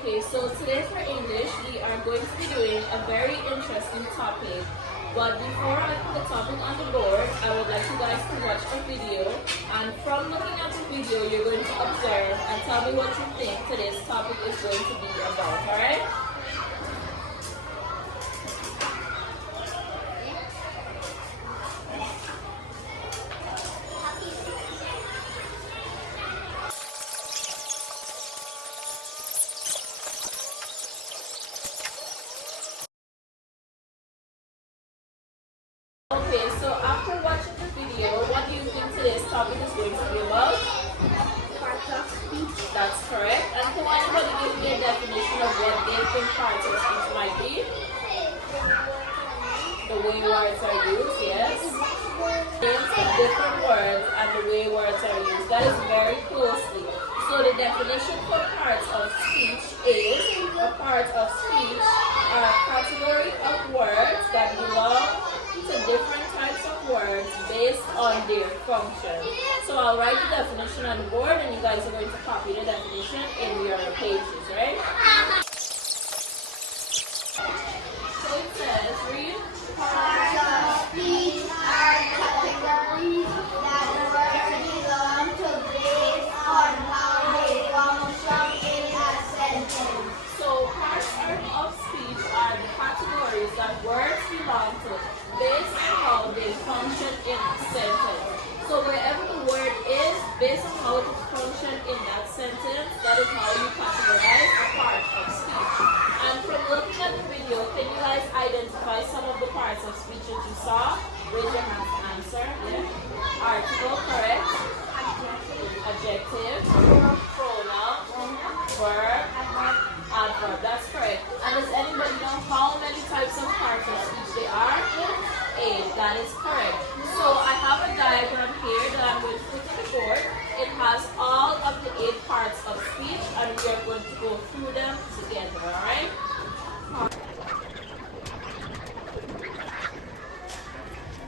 Okay, so today for English, we are going to be doing a very interesting topic. But before I put the topic on the board, I would like you guys to watch a video. And from looking at the video, you're going to observe and tell me what you think today's topic is going to be about, alright? Okay, so after watching the video, what do you think today's topic is going to be about? Parts of speech. That's correct. And can anybody give me a definition of what they think parts of speech might be? The way words are used, yes. Names of different words and the way words are used. That is very closely. So the definition for parts of speech is a part of speech are a category of words that belong to different types of words based on their function. So I'll write the definition on the board and you guys are going to copy the definition in your pages, right? So it says, read. Parts of speech are categories that words belong to based on how they function in a sentence. So parts of speech are the categories that words belong to based on how they function in a sentence. So wherever the word is, based on how it functions in that sentence, that is how you categorize a part of speech. And from looking at the video, can you guys identify some of the parts of speech that you saw? Raise your hand to answer. Yeah. Article, correct. Adjective. Pronoun. Verb. Adverb. That's correct. And does anybody know how many types of parts of speech there are? 8. That is correct. So I have a diagram here that I'm going to put on the board. It has all of the 8 parts of speech and we are going to go through them together, alright?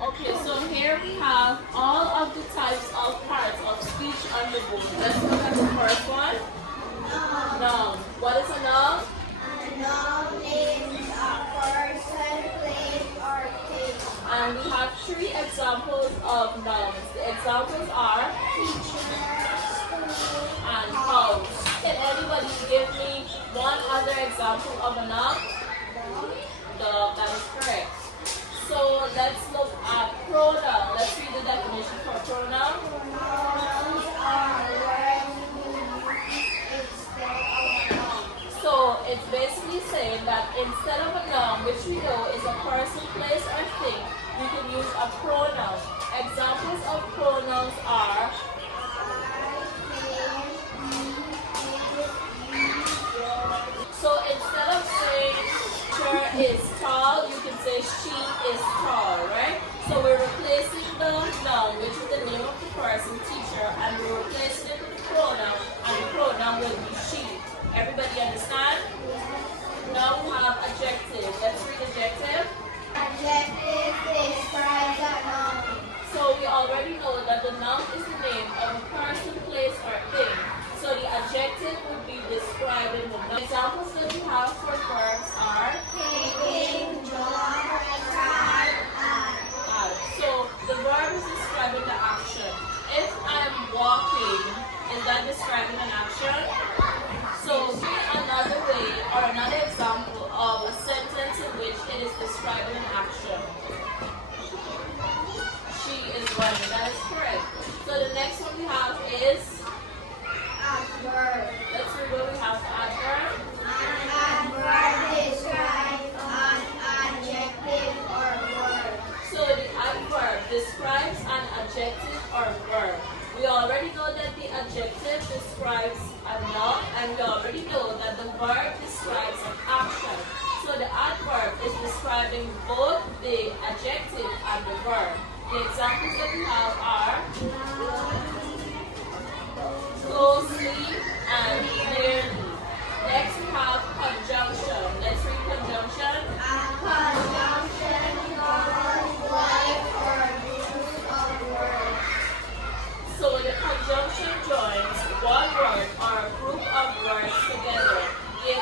Okay, so here we have all of the types of parts of speech on the board. Let's look at the first one. Noun. What is a noun? A noun names a person, place, or thing. And we have 3 examples of nouns. The examples are Teacher, school, and house. Can anybody give me one other example of a noun? Dog. That is correct. So let's look at pronoun. Let's read the definition for pronoun. Pronouns are words used instead of a noun. So it's basically saying that instead of a noun, which we know is a person, place, or thing, we can use a pronoun. Examples of pronouns are so instead of saying teacher is tall, you can say she is tall, right? So we're replacing the noun, which is the name of the person, teacher, and we're replacing it with the pronoun, and the pronoun will be she. Everybody understand? Now we have adjective. Let's read adjective. Adjective describes a noun. So we already know that the noun is the name of a person, place, or thing. So the adjective would be describing the noun. Examples that we have for verbs are Taking, draw, grab, add. So the verb is describing the action. If I'm walking, is that describing an action? So another way or another example of a sentence in which it is describing an action. She is running. That is correct. So the next one we have is Adverb. let's read what we have for adverb. An adverb describes an adjective or word. So the adverb describes an adjective or verb. We already know that the adjective describes a noun and we already know that the verb describes an action. So the adverb is describing both the adjective and the verb. The examples that we have are closely and nearly. Next we have conjunction. Let's read conjunction. A conjunction forms one or group of words. So the conjunction joins one word or a group of words together. The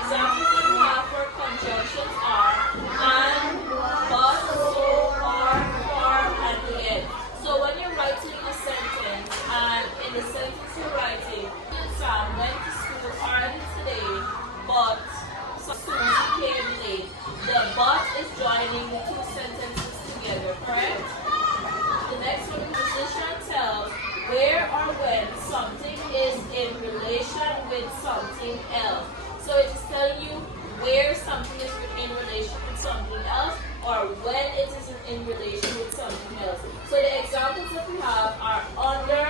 it is in relation with something else. So the examples that we have are under,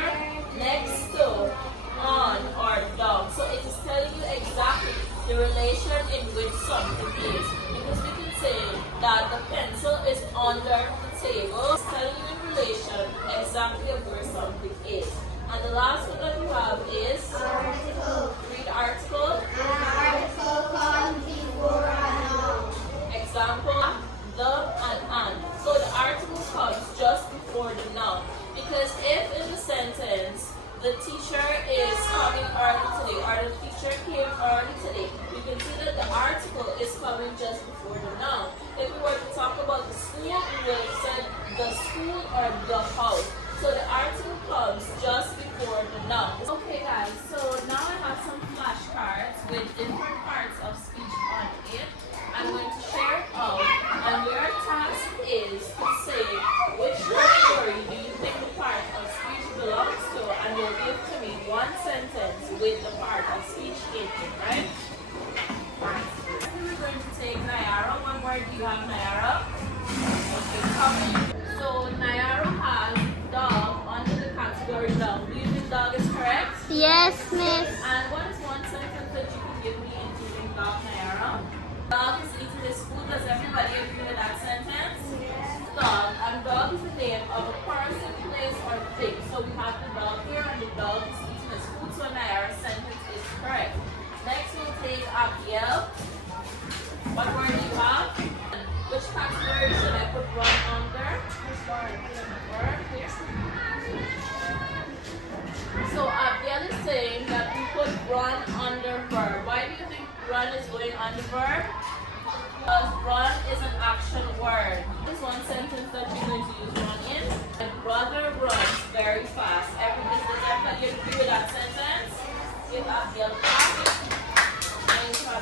next to, on, or down. So it is telling you exactly the relation in which something is. Because we can say that the pencil is under the table. It's telling you in relation exactly of where something is. And the last one that we have is Article. read article. An article comes before a noun. Example, the and an. So the article comes just before the noun. Because if in the sentence the teacher is coming early today or the teacher came early today, we can see that the article is coming just before the noun. If we were to talk about the school, we would have said the school or the house. So the article comes just before the noun. Okay guys, so now I have some flashcards with different parts of speech on it. I'm going to share it out, and your task is to say which category do you think the part of speech belongs to, and you'll give to me one sentence with the part of speech in it, right? We're going to take Nayara. What word do you have, Nayara? Okay, come in. So Nayara has dog under the category dog. Do you think dog is correct? Yes, miss. And what is one sentence that you can give me including dog, Nayara? Dog is eating his food. Does everybody agree with that sentence? Dog. And dog is the name of a person, place, or thing. So we have the dog here, and the dog is eating his food. So Nayara's sentence is correct. Next we'll take Abiel. What word do you have? Which category should I put run under? Verb here. So Abiel is saying that we put run under verb. Why do you think run is going under verb? Because run is an action word. This one sentence that you're going to use run in. My brother runs very fast. Does everybody agree with that sentence? Give Abiel a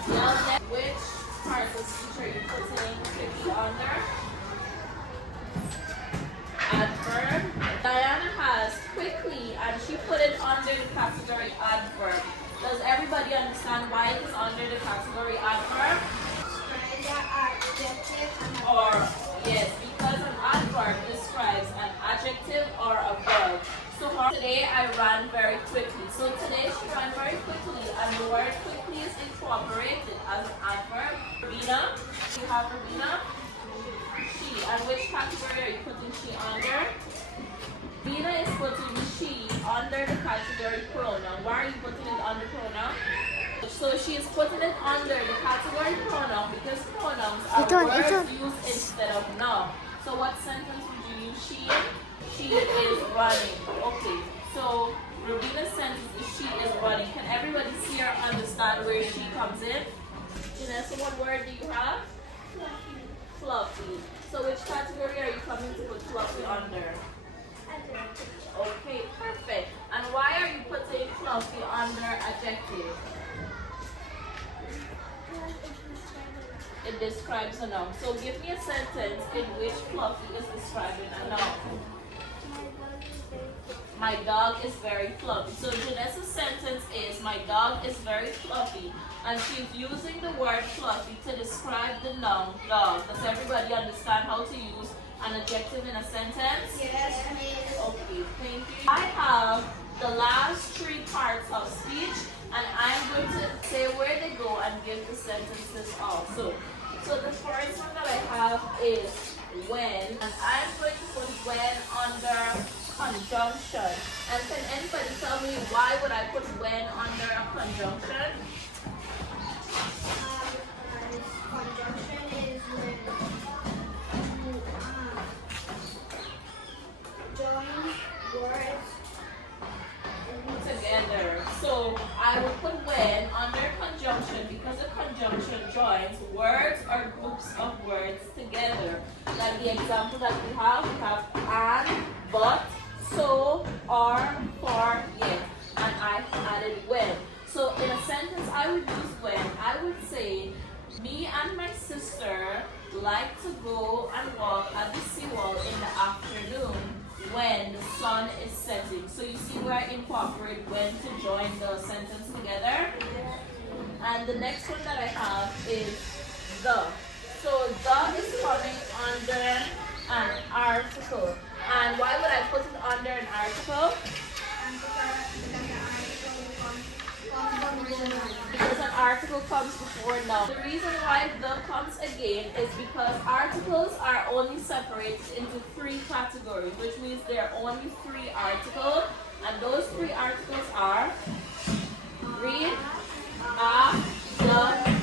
clap. Which part of speech are you putting quickly under? Adverb. Diana has quickly, and she put it under the category adverb. Does everybody understand why it is under the category adverb? Or, yes, because an adverb describes an adjective or a verb. So today I ran very quickly. So today she ran very quickly, and the word quickly is incorporated as an adverb. Rabina, you have Rabina? She. And which category are you putting she under? Rabina is putting she under the category pronoun. Why are you putting it under pronoun? So she is putting it under the category pronoun because pronouns are words used instead of noun. So what sentence would you use she in? She is running. Okay, so Rabina's sentence is she is running. Can everybody see or understand where she comes in? Janessa, what word do you have? Fluffy. So which category are you coming to put fluffy under? Okay, perfect. And why are you putting fluffy under adjective? It describes a noun. So give me a sentence in which fluffy is describing a noun. My dog is very fluffy. So Janessa's sentence is my dog is very fluffy, and she's using the word fluffy to describe the noun dog. Does everybody understand how to use an adjective in a sentence? Yes, miss. Okay, thank you. I have the last three parts of speech, and I'm going to say where they go and give the sentences also. So the first one that I have is when, and I'm going to put when under conjunction. And can anybody tell me why would I put when under a conjunction? Conjunction is when you join words Together. So I will put when under conjunction because a conjunction joins words or groups of words together. Like the example that we have and, but, so, or, for, yet, and I added when. So in a sentence I would use when. I would say, me and my sister like to go and walk at the seawall in the afternoon when the sun is setting. So you see where I incorporate when to join the sentence together. And the next one that I have is the. So the is coming under an article. And why would I put it under an article? Because an article comes before noun. The reason why the comes again is because articles are only separated into 3 categories, which means there are only 3 articles, and those 3 articles are read, the,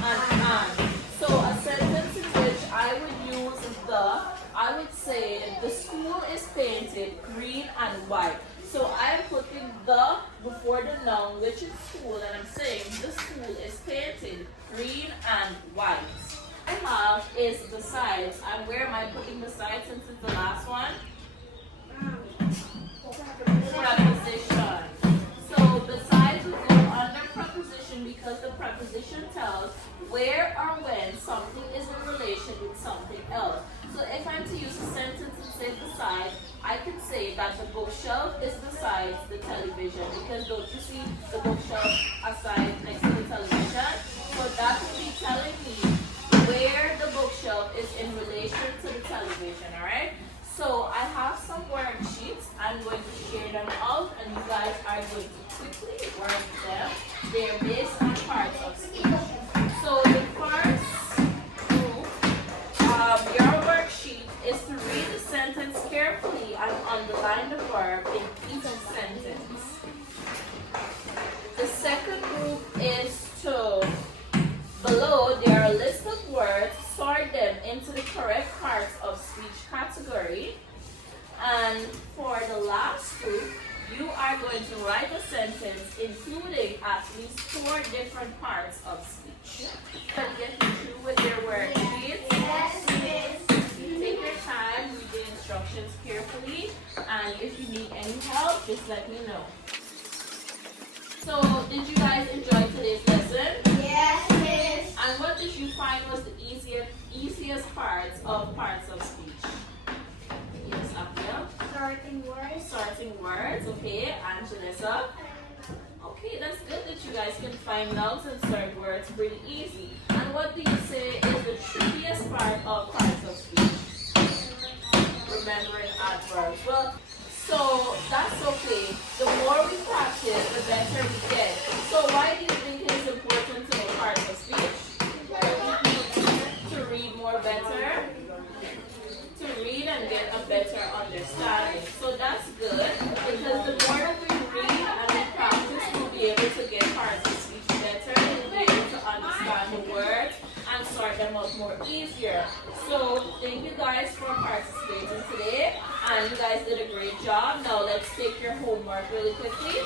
and an. So a sentence in which I would use the, I would say the school is painted green and white. So I am putting the before the noun, which is school, and I'm saying the school is painted green and white. I have is besides, and where am I putting besides since it's the last one? Preposition. So besides would go under preposition because the preposition tells where or when something is in relation with something else. So if I'm to use a sentence and say beside, I can say that the bookshelf is beside the television because don't you see the bookshelf aside next to the television? So that would be telling me where the bookshelf is in relation to the television, alright? So I have some worksheets. I'm going to share them out and you guys are going to quickly work them. They're based on parts of speech. So the first group, your worksheet is to read the sentence carefully and underline the verb in each sentence. The second group is to, below there are a list of words, sort them into the correct parts of speech category. And for the last group, you are going to write a sentence including at least 4 different parts of speech. Can you get through with your worksheets? Yes, miss. Take your time, read the instructions carefully, and if you need any help, just let me know. So, did you guys enjoy today's lesson? Yes, miss. And what did you find was the easiest parts of speech? Yes, Apia. Sorting words. Sorting words, okay. And Janessa? Okay, that's good that you guys can find nouns and sort words pretty easy. And what do you say is the trickiest part of parts of speech? Remembering adverbs. Well, so that's okay. The more we practice, the better we get. So why do you think it is important to know parts of speech? To read more better? To read and get a better understanding. So that's good because the more that we read and we practice, we'll be able to get parts of speech better. We'll be able to understand the words and sort them out more easier. So thank you guys for participating today, and you guys did a great job. Now let's take your homework really quickly.